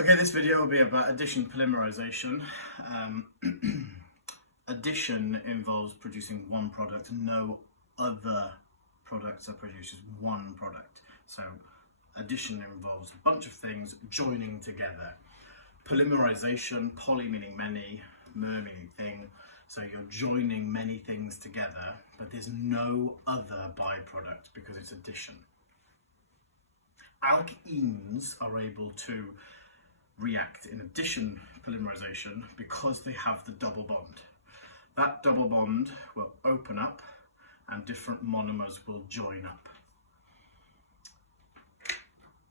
Okay, this video will be about addition polymerization. Addition involves producing one product, no other products are produced, just one product. So addition involves a bunch of things joining together. Polymerization, poly meaning many, mer meaning thing, so you're joining many things together, but there's no other byproduct because it's addition. Alkenes are able to react in addition polymerization because they have the double bond. That double bond will open up and different monomers will join up.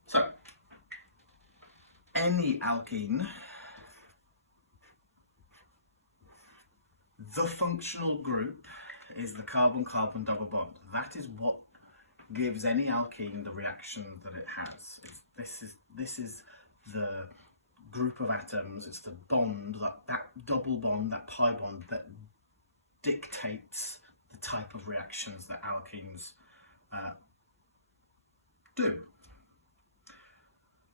So, any alkene, the functional group is the carbon-carbon double bond. That is what gives any alkene the reaction that it has. This is the group of atoms, it's the bond, that double bond, that pi bond that dictates the type of reactions that alkenes do.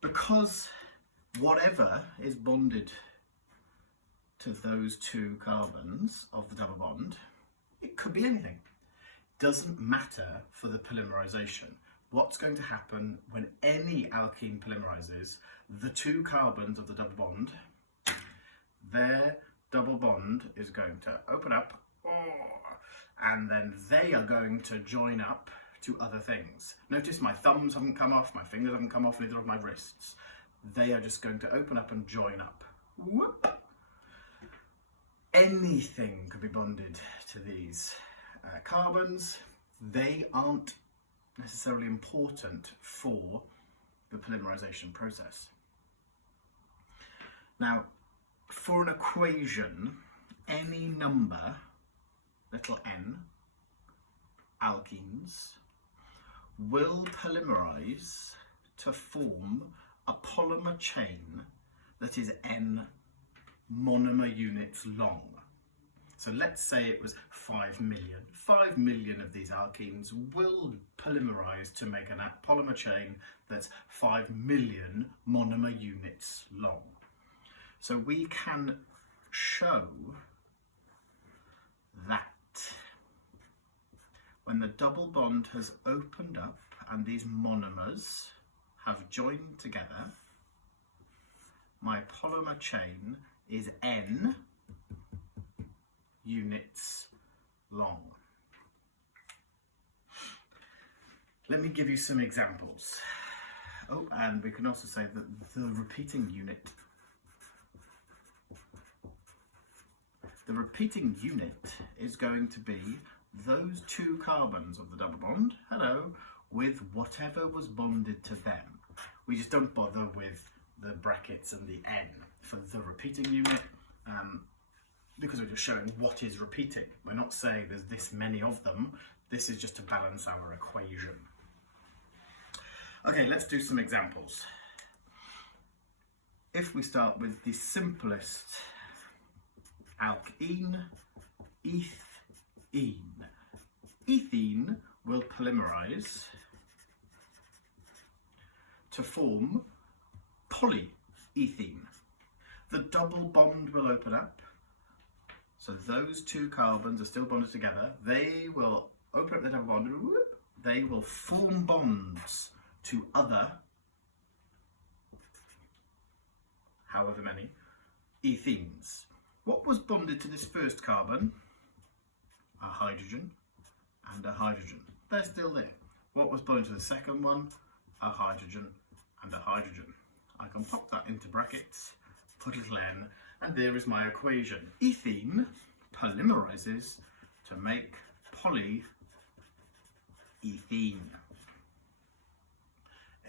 Because whatever is bonded to those two carbons of the double bond, it could be anything. Doesn't matter for the polymerization. What's going to happen when any alkene polymerizes, the two carbons of the double bond, their double bond is going to open up, and then they are going to join up to other things. Notice my thumbs haven't come off, my fingers haven't come off, neither of my wrists. They are just going to open up and join up. Whoop. Anything could be bonded to these carbons. They aren't necessarily important for the polymerization process. Now, for an equation, any number, little n, alkenes, will polymerize to form a polymer chain that is n monomer units long. So let's say it was 5 million. 5 million of these alkenes will polymerize to make a polymer chain that's 5 million monomer units long. So we can show that when the double bond has opened up and these monomers have joined together, my polymer chain is n units long. Let me give you some examples. Oh, and we can also say that the repeating unit is going to be those two carbons of the double bond, hello, with whatever was bonded to them. We just don't bother with the brackets and the n for the repeating unit because we're just showing what is repeating. We're not saying there's this many of them. This is just to balance our equation. Okay, let's do some examples. If we start with the simplest alkene, ethene. Ethene will polymerize to form polyethene. The double bond will open up, so those two carbons are still bonded together. They will open up the double bond, whoop, they will form bonds to other, however many, ethenes. What was bonded to this first carbon? A hydrogen and a hydrogen. They're still there. What was bonded to the second one? A hydrogen and a hydrogen. I can pop that into brackets, put a little n, and there is my equation. Ethene polymerizes to make polyethene,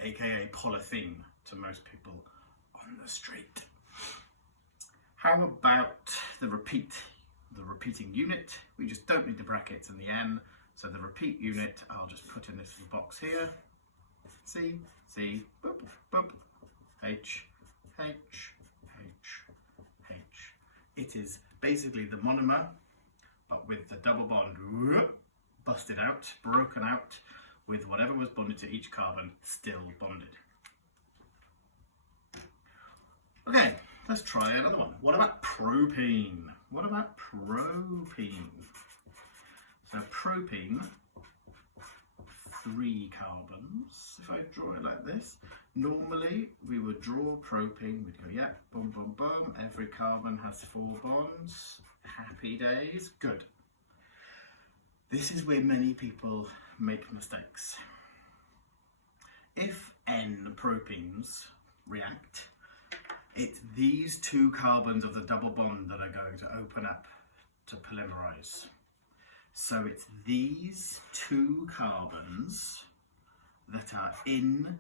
aka polythene to most people on the street. How about the repeating unit? We just don't need the brackets and the n, so the repeat unit I'll just put in this little box here. C, boop, boop, H, H, H, H. It is basically the monomer, but with the double bond whoop, busted out, broken out, with whatever was bonded to each carbon still bonded. Okay, let's try another one. What about propane? What about propane? So propane, 3 carbons. If I draw it like this, normally we would draw propane, we'd go, yeah, boom, boom, boom, every carbon has 4 bonds. Happy days, good. This is where many people make mistakes. If N propanes react, it's these 2 carbons of the double bond that are going to open up to polymerize. So it's these 2 carbons that are in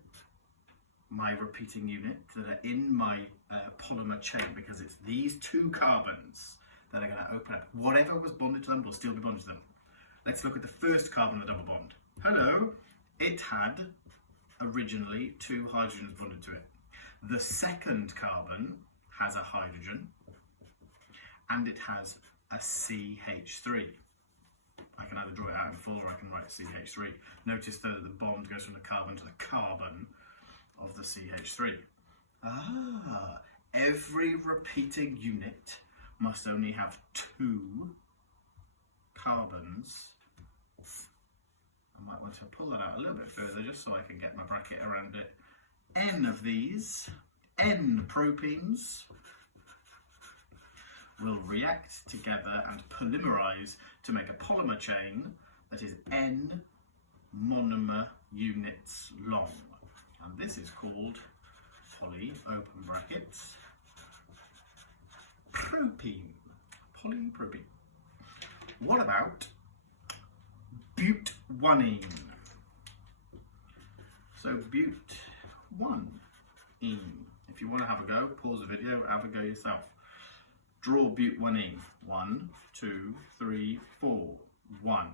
my repeating unit, that are in my polymer chain, because it's these 2 carbons that are going to open up. Whatever was bonded to them will still be bonded to them. Let's look at the first carbon of the double bond. Hello, it had originally 2 hydrogens bonded to it. The second carbon has a hydrogen and it has a CH3. I can either draw it out in full or I can write CH3. Notice that the bond goes from the carbon to the carbon of the CH3. Ah, every repeating unit must only have 2 carbons. I might want to pull that out a little bit further just so I can get my bracket around it. N of these, N propanes, will react together and polymerize to make a polymer chain that is N monomer units long. And this is called poly, open brackets, propene, polypropene. What about butanene? So butanene. If you want to have a go, pause the video, have a go yourself. Draw butanene. 1, 2, 3, 4. 1.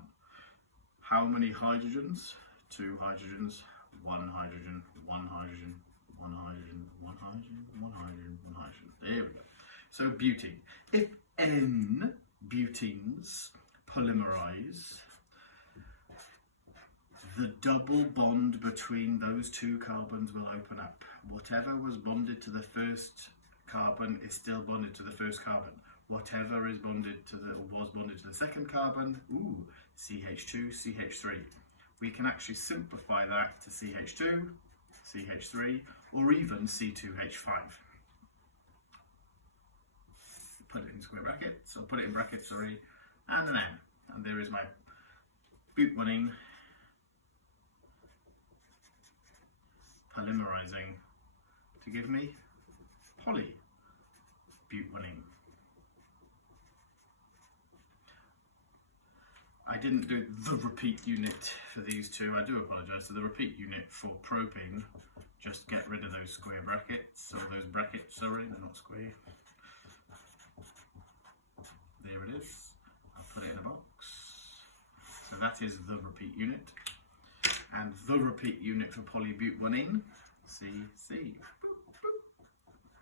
How many hydrogens? 2 hydrogens. 1 hydrogen. 1 hydrogen. 1 hydrogen. 1 hydrogen. 1 hydrogen. 1 hydrogen. There we go. So butene. If N butenes polymerize, the double bond between those 2 carbons will open up. Whatever was bonded to the first carbon is still bonded to the first carbon. Whatever is bonded to the, or was bonded to the second carbon, CH2, CH3. We can actually simplify that to CH2, CH3, or even C2H5. Put it in square brackets, or put it in brackets, sorry, and an N. And there is my butanene polymerizing to give me polybutanene. I didn't do the repeat unit for these 2. I do apologise. So the repeat unit for propane, just get rid of those square brackets, or those brackets, sorry, they're not square. There it is. I'll put it in a box. So that is the repeat unit. And the repeat unit for polybutanene, CC,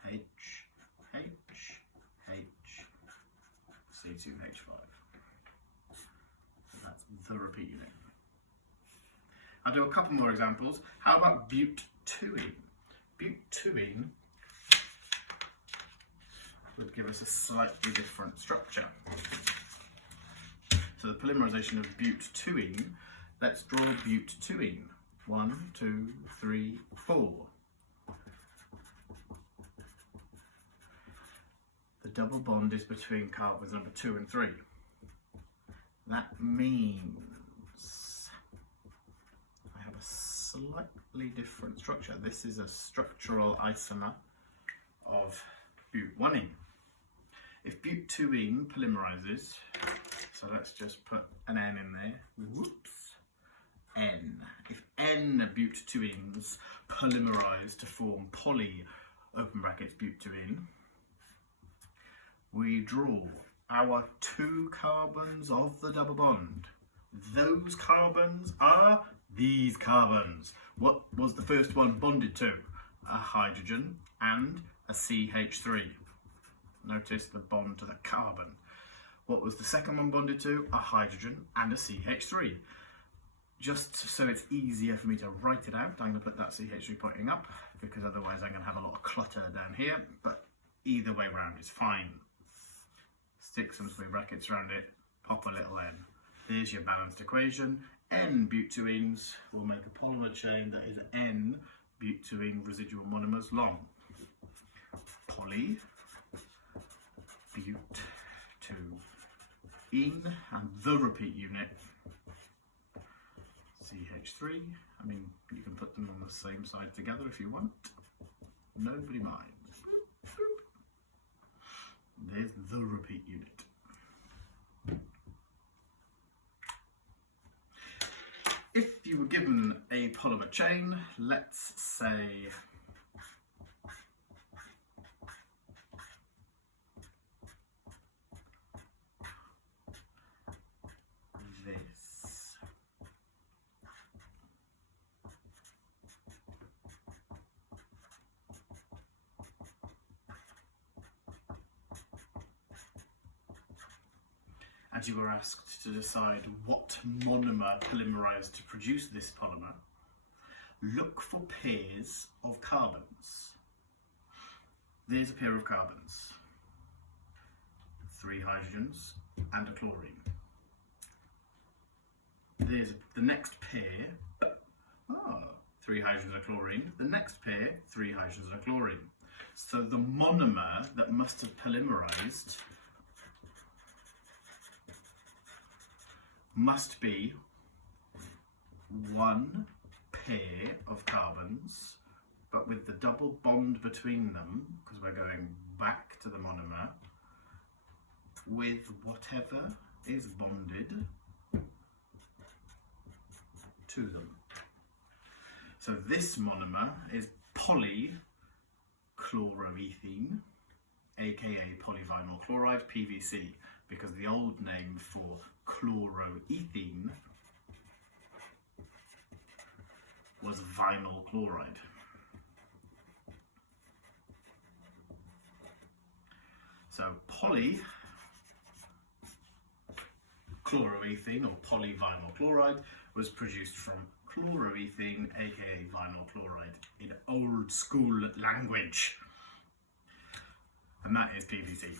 H, H, H, C2H5. So that's the repeat unit. I'll do a couple more examples. How about butanene? Butanene would give us a slightly different structure. So the polymerization of butanene, let's draw butanene. 1, 2, 3, 4. The double bond is between carbons number 2 and 3. That means I have a slightly different structure. This is a structural isomer of butanene. If butanene polymerizes, so let's just put an N in there. Whoops. N. If N butanenes polymerize to form poly, open brackets, butane, we draw our 2 carbons of the double bond. Those carbons are these carbons. What was the first one bonded to? A hydrogen and a CH3. Notice the bond to the carbon. What was the second one bonded to? A hydrogen and a CH3. just so it's easier for me to write it out, I'm going to put that CH3 pointing up, because otherwise I'm going to have a lot of clutter down here, but either way round is fine. Stick some square brackets around it, pop a little N. There's your balanced equation. N butenes will make a polymer chain that is N butene residual monomers long. Poly, butene, and the repeat unit, CH3. I mean, you can put them on the same side together if you want. Nobody minds. There's the repeat unit. If you were given a polymer chain, let's say this. And you were asked to decide what monomer polymerized to produce this polymer, look for pairs of carbons. There's a pair of carbons, 3 hydrogens and a chlorine. There's the next pair, 3 hydrogens and a chlorine. The next pair, 3 hydrogens and a chlorine. So the monomer that must have polymerized must be one pair of carbons, but with the double bond between them, because we're going back to the monomer, with whatever is bonded to them. So this monomer is polychloroethene, aka polyvinyl chloride, PVC, because the old name for chloroethene was vinyl chloride. So polychloroethene or polyvinyl chloride was produced from chloroethene, aka vinyl chloride, in old school language, and that is PVC.